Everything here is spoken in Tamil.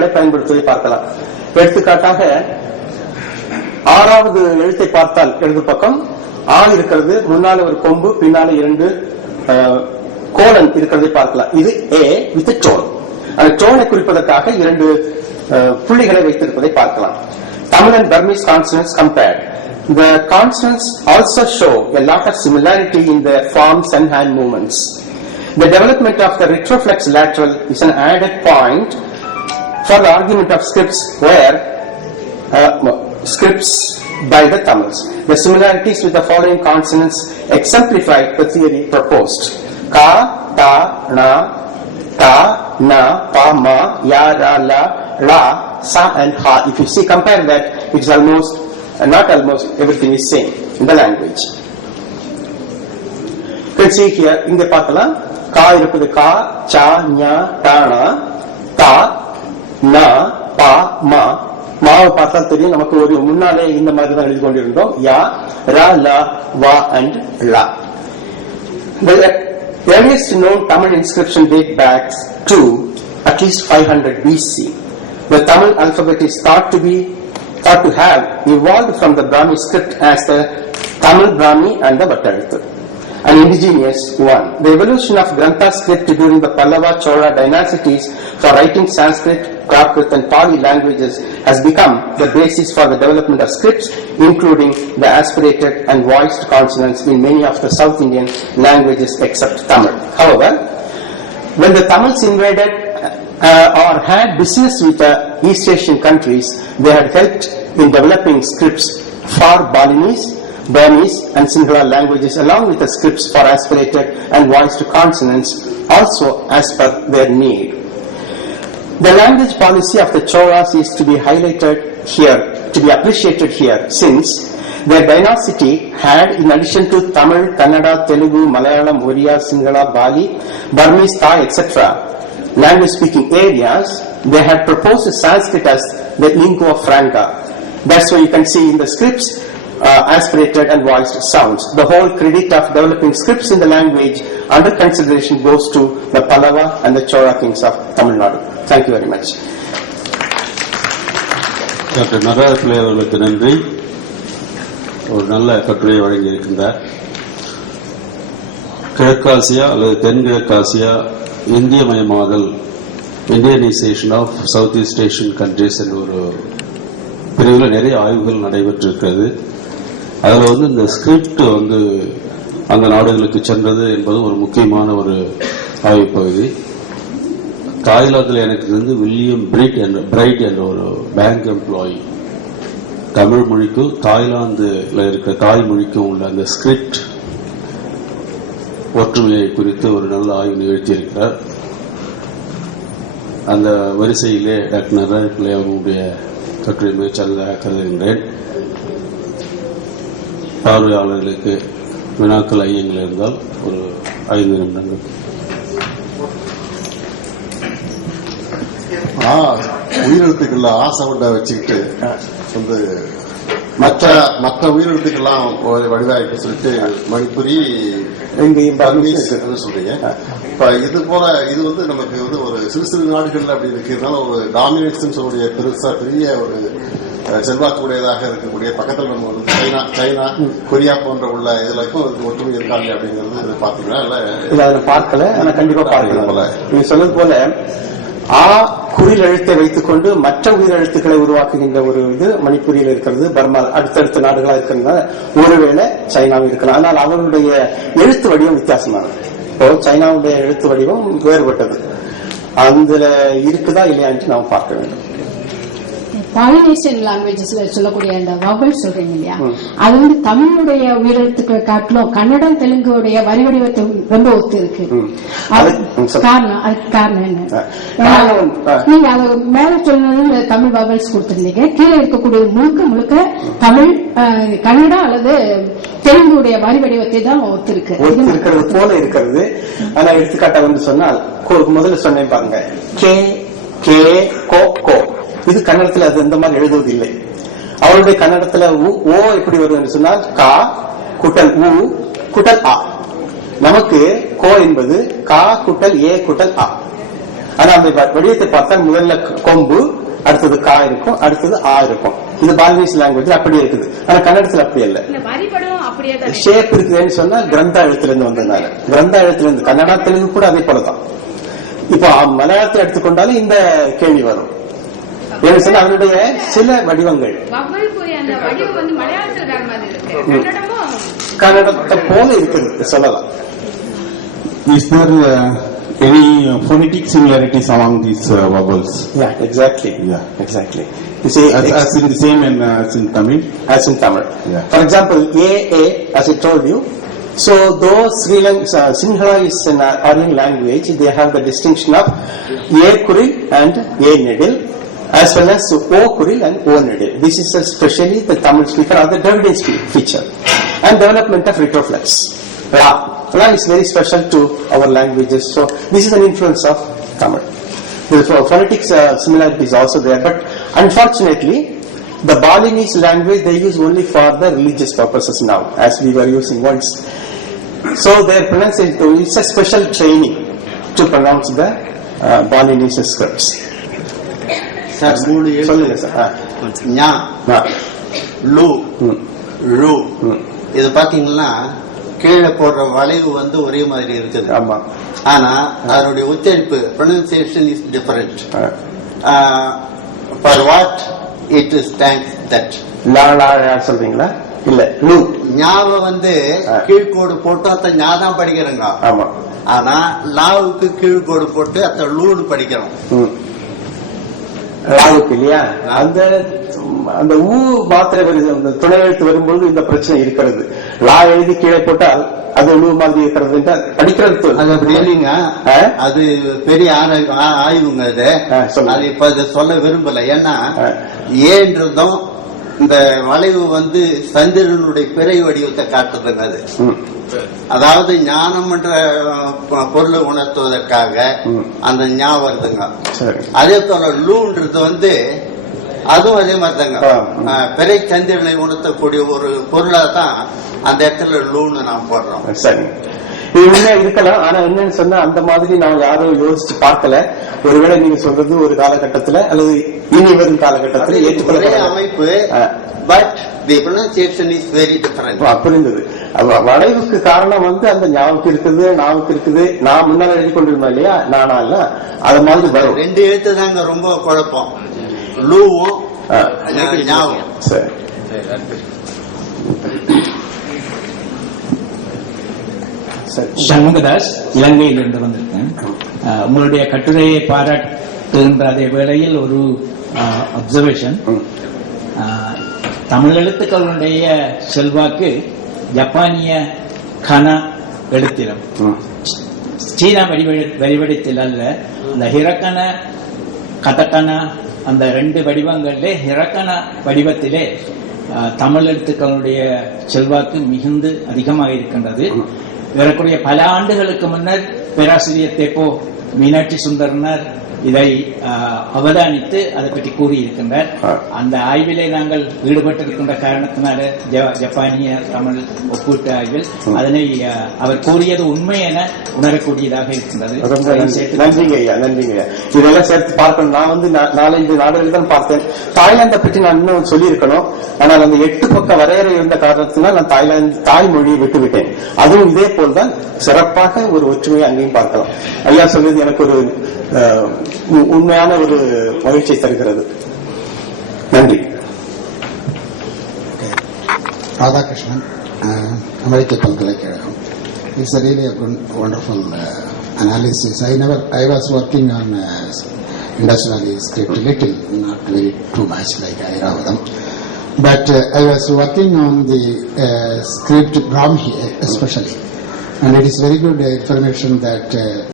புள்ளிகளை பயன்படுத்துவதை பார்க்கலாம் எடுத்துக்காட்டாக ஆறாவது எழுத்தை பார்த்தால் இடது பக்கம் ஆ இருக்கிறது முன்னால ஒரு கொம்பு பின்னால இரண்டு அஹ், கோலன் இருக்கிறதை பார்க்கலாம் இது ஏ வித் டோன் அந்த டோனை குறிப்பதற்காக இரண்டு அஹ், புள்ளிகளை வைத்திருப்பதை பார்க்கலாம் Tamil and Burmese consonants compared. The consonants also show a lot of similarity in their forms and hand movements. The development of the retroflex lateral is an added point for the argument of scripts were uh, scripts by the Tamils. The similarities with the following consonants exemplified the theory proposed. Ka, ta, na, ta, na, pa, ma, ya, ra, la, ra, sa and ha. If you see, compare that, it's almost, uh, not almost, everything is same in the language. You can see here, in the patala, ka, iruppudu ka, cha, nya, ta, na, நா பா மா மாவை பார்த்தா தெரியும் நமக்கு ஒரு முன்னாலே இந்த மாதிரி தான் எழுதி கொண்டிருந்தோம் யா ரா லா வா அண்ட் லா The earliest known Tamil inscription date back to at least 500 BC. The Tamil alphabet is thought to be thought to have evolved from the Brahmi script as the Tamil Brahmi and the Vatteluthu, an indigenous one. The evolution of Grantha script during the Pallava Chola dynasties for writing Sanskrit, Prakrit and Pali languages has become the basis for the development of scripts, including the aspirated and voiced consonants in many of the South Indian languages except Tamil. However, when the Tamils invaded uh, or had business with the East Asian countries, they had helped in developing scripts for Balinese, Burmese and Sinhala languages along with the scripts for aspirated and voiced consonants also as per their need. The language policy of the Cholas is to be highlighted here, to be appreciated here, since their dynasty had, in addition to Tamil, Kannada, Telugu, Malayalam, Oriya, Sinhala, Bali, Burmese, Thai, etc., language speaking areas, they had proposed Sanskrit as the lingua franca. That's why you can see in the scripts aspirated and voiced sounds. The whole credit of developing scripts in the language under consideration goes to the Pallava and the Chola kings of Tamil Nadu. Thank you very much. Doctor Nataraja Pillai அவர்களுக்கு நன்றி ஒரு நல்ல கட்டுரையை வழங்கியிருக்கின்றார் கிழக்காசியா அல்லது தென்கிழக்காசியா இந்திய மயமாதல் Indianisation of south east Asian countries என்ற ஒரு பிரிவில் நிறைய ஆய்வுகள் நடைபெற்றிருக்கிறது அதில் வந்து இந்த ஸ்கிரிப்ட் வந்து அந்த நாடுகளுக்கு சென்றது என்பது ஒரு முக்கியமான ஒரு ஆய்வு பகுதி. தாய்லாந்தில் எனக்கு இருந்து வில்லியம் பிரிட் என்ற பிரைட் என்ற ஒரு பேங்க் எம்ப்ளாயி. தமிழ் மொழிக்கும் தாய்லாந்துல இருக்கிற தாய் மொழிக்கும் உள்ள அந்த ஸ்கிரிப்ட் ஒற்றுமையை குறித்து ஒரு நல்ல ஆய்வு நிகழ்த்தியிருக்கிறார். அந்த வரிசையிலே டாக்டர் நடராஜபிள்ளை அவர்களுடைய கட்டுரை மிகச்சதாக கருதுகின்றேன். பார்வையாளர்களுக்கு வினாக்கள் ஐயங்கள் இருந்தால் ஒரு ஐந்து நிமிடங்கள். ஆ, உயிரெழுத்துக்கள்ல ஆசைப்பட்ட வச்சுக்கிட்டு வந்து மற்ற மற்ற உயிரெழுத்துக்கெல்லாம் ஒரு வடிவாய்ப்பு சொல்லிட்டு மணிப்புரி என்று சொல்றீங்க. இப்ப இது போல இது வந்து நமக்கு வந்து ஒரு சிறு சிறு நாடுகள்ல அப்படி இருக்கிறதுனால ஒரு டாமினேஷன் சொல்லக்கூடிய பெருசா பெரிய ஒரு அஹ், செல்வாக்கு உடையதாக இருக்கக்கூடிய பக்கத்துல நம்ம வந்து சைனா சைனா கொரியா போன்ற உள்ள இதுலக்கும் இதுக்கு ஒற்றுமை இருக்காங்க அப்படிங்கிறது பாத்தீங்கன்னா இல்ல. அதை பார்க்கல. ஆனா கண்டிப்பா பார்க்கலாம். போல. நீங்க சொன்னது போல ஆ குறில் எழுத்தை வைத்துக்கொண்டு மற்ற உயிரெழுத்துக்களை உருவாக்குகின்ற ஒரு இது மணிப்பூரில் இருக்கிறது பர்மா அடுத்தடுத்த நாடுகளா இருக்கிறதுனால ஒருவேளை சைனாவில் இருக்கலாம். ஆனால் அவர்களுடைய எழுத்து வடிவம் வித்தியாசமானது. இப்போ சைனாவுடைய எழுத்து வடிவம் வேறுபட்டது. அதுல இருக்குதா இல்லையான்ட்டு நாம் பார்க்க வேண்டும். பாலினேஷியன் லாங்குவேஜஸ்ல சொல்லக்கூடிய அந்த வவல் சொல்றீங்க இல்லையா? அது வந்து தமிழுடைய உயிரெழுத்துக்களை காட்டிலும் கன்னடம் தெலுங்குடைய வரி வடிவத்தை ரொம்ப ஒத்து இருக்கு. காரணம் அதுக்கு காரணம் என்ன. நீங்க அது மேல சொன்னது தமிழ் வவல்ஸ் கொடுத்திருந்தீங்க. கீழே இருக்கக்கூடிய முழுக்க முழுக்க தமிழ் கன்னடம் அல்லது தெலுங்குடைய வரி வடிவத்தை தான் ஒத்து இருக்கு இருக்கிறது போல இருக்கிறது. ஆனா எடுத்துக்காட்டா வந்து சொன்னால் முதல்ல சொன்னேன் பாருங்க. கே கோ கோ இது கன்னடத்துல அது இந்த மாதிரி எழுதுவதில்லை. அவருடைய கன்னடத்துல ஓ எப்படி வருதுன்னு சொன்னால் கா குட்டல் உ குட்டல் ஆ நமக்கு கோ என்பது கா குட்டல் ஏ குட்டல் ஆ ஆனா அந்த வடிவத்தை பார்த்தா முதல்ல கொம்பு அடுத்தது கா இருக்கும் அடுத்தது ஆ இருக்கும். இது பாலினீஸ் லாங்குவேஜ் அப்படியே இருக்குது. ஆனா கன்னடத்துல அப்படி இல்ல ஷேப் இருக்குதுன்னு சொன்னா கிரந்தா எழுத்துல இருந்து வந்ததுனால கிரந்தா எழுத்துல இருந்து கன்னடா தெலுங்கு கூட அதே போலதான். இப்போ அ- மலையாளத்தை எடுத்துக்கொண்டாலும் இந்த கேள்வி வரும். ஏன்னு சொன்னா அதனுடைய சில வடிவங்கள் வவ்வலுக்குரிய அந்த வடிவம் வந்து மலையாளத்துல வேற மாதிரி இருக்கு கன்னடமும் கன்னடத்தை போல இருக்குது சொல்லலாம் Is there uh, any phonetic similarities among these uh, vowels? Yeah, exactly. Yeah. exactly. You see, As, ex- as in the same and uh, as in Tamil? as in Tamil. Yeah. For example, A, A, as I told you, so though Sri Lanka, uh, Sinhala is an uh, Aryan language, they have the distinction of A Kuril and A Nedil, as well as O Kuril and O Nedil. This is especially the Tamil speaker or the Dravidian feature. And development of retroflex. La. La is very special to our languages, so this is an influence of Tamil. The pho- phonetics uh, similarity is also there, but unfortunately, the Balinese language they use only for the religious purposes now, as we were using once. So their pronunciation it's a special training to pronounce the uh, Balinese scripts. Sir மூணு சொல்லுங்க சார். ஞா. லு ம். இது பாத்தீங்கன்னா கீழே போடுற வளைவு வந்து ஒரே மாதிரி இருக்குது. ஆமா. ஆனா அதனுடைய உச்சரிப்பு pronunciation is different. For what it that லா லா லா சொல்றீங்களா? இல்ல லூ. ஞாவை வந்து. கீழ்கோடு போட்டு அத்த ஞா தான் படிக்கிறோங்க. ஆமா. ஆனா லாவுக்கு கீழ்கோடு போட்டு அத்த லூன்னு படிக்கிறோம். லாவுக்கு இல்லையா அந்த அந்த ஊ மாத்திரை வருது அந்த துணை எழுத்து வரும்போது இந்த பிரச்சனை இருக்கிறது லா எழுதி கீழே போட்டால் அது லூ மாதிரி இருக்கிறது என்றால் படிக்கிறது அது அப்படி இல்லைங்க? அது பெரிய ஆய்வுங்க அது. அது இப்ப இதை சொல்ல விரும்பல ஏன்னா. ஏன்றதும் இந்த வளைவு வந்து சந்திரனுடைய பிறை வடிவத்தை காட்டுதுங்க அது. அதாவது ஞானம் என்ற பொருளை உணர்த்துவதற்காக. அந்த ஞா வருதுங்க அதே போல லூன்றது வந்து அதுவும் அதே மாதிரி தாங்க ஆ. அஹ், பிறை சந்திரனை உணர்த்தக்கூடிய ஒரு பொருளா தான் அந்த இடத்துல லூன்னு நாம் போடுறோம் சரி உண்மையா இருக்கலாம். ஆனா என்னன்னு சொன்னா அந்த மாதிரி நான் யாரும் யோசிச்சு பார்க்கல. ஒருவேளை நீங்க சொல்றது ஒரு காலகட்டத்துல அல்லது இனி வரும் காலகட்டத்துல ஏற்றுக்கொள்ள அமைப்பு. ஆ. But the pronunciation is very different ஆ, புரிந்தது. வளைவுக்கு காரணம் வந்து அந்த ஞாபகம் இருக்குது நாவுக்கு இருக்குது. நான் முன்னால எழுதி கொண்டிருந்தேன் இல்லையா? நானா இல்ல? அது மாதிரி வரும். ரெண்டு எழுத்து தாங்க ரொம்ப குழப்பம். லூவும். ஞாபகம். சரி சரி சண்முகதாஸ் இலங்கையிலிருந்து வந்திருக்கேன். உங்களுடைய கட்டுரையை பாராட்டுகின்ற அதே வேளையில் ஒரு அப்சர்வேஷன். தமிழ் எழுத்துக்களுடைய செல்வாக்கு ஜப்பானிய கன எழுத்திலும் ம். சீனா வடிவ வடிவடத்தில் அல்ல. அந்த ஹிரக்கன கதக்கன அந்த ரெண்டு வடிவங்களிலே ஹிரக்கன வடிவத்திலே தமிழ் எழுத்துக்களுடைய செல்வாக்கு மிகுந்து அதிகமாக இருக்கின்றது. ஏறக்குறைய பல ஆண்டுகளுக்கு முன்னர் பேராசிரியர் தேப்போ மீனாட்சி சுந்தரனர் இதை அவதானித்து அதை பற்றி கூறியிருக்கின்றார். அந்த ஆய்விலே நாங்கள் ஈடுபட்டிருக்கின்ற காரணத்தினால ஜப்பானிய தமிழ் ஒப்பீட்டு ஆய்வில் அதனை அவர் கூறியது உண்மை என உணரக்கூடியதாக இருக்கின்றது. நன்றிங்க ஐயா நன்றிங்க ஐயா. இதெல்லாம் சேர்த்து பார்க்கணும். நான் வந்து நாலஞ்சு நாடுகள் தான் பார்த்தேன். தாய்லாந்தை பற்றி நான் இன்னும் சொல்லியிருக்கணும். ஆனால் அந்த எட்டு பக்க வரையறை இருந்த காரணத்தினால் நான் தாய்லாந்து தாய்மொழியை விட்டுவிட்டேன். அதுவும் இதே போல்தான் சிறப்பாக ஒரு ஒற்றுமையை அங்கேயும் பார்க்கலாம். ஐயா சொல்றது எனக்கு ஒரு உண்மையான ஒரு மகிழ்ச்சியை தருகிறது நன்றி Radhakrishnan, uh, American Palkalekadam. It's a really a good, wonderful uh, analysis. I never, I was working on uh, industrial script little, not very too much like Airavadam. But uh, I was working on the uh, script Brahmi especially. And it is very good uh, information that uh,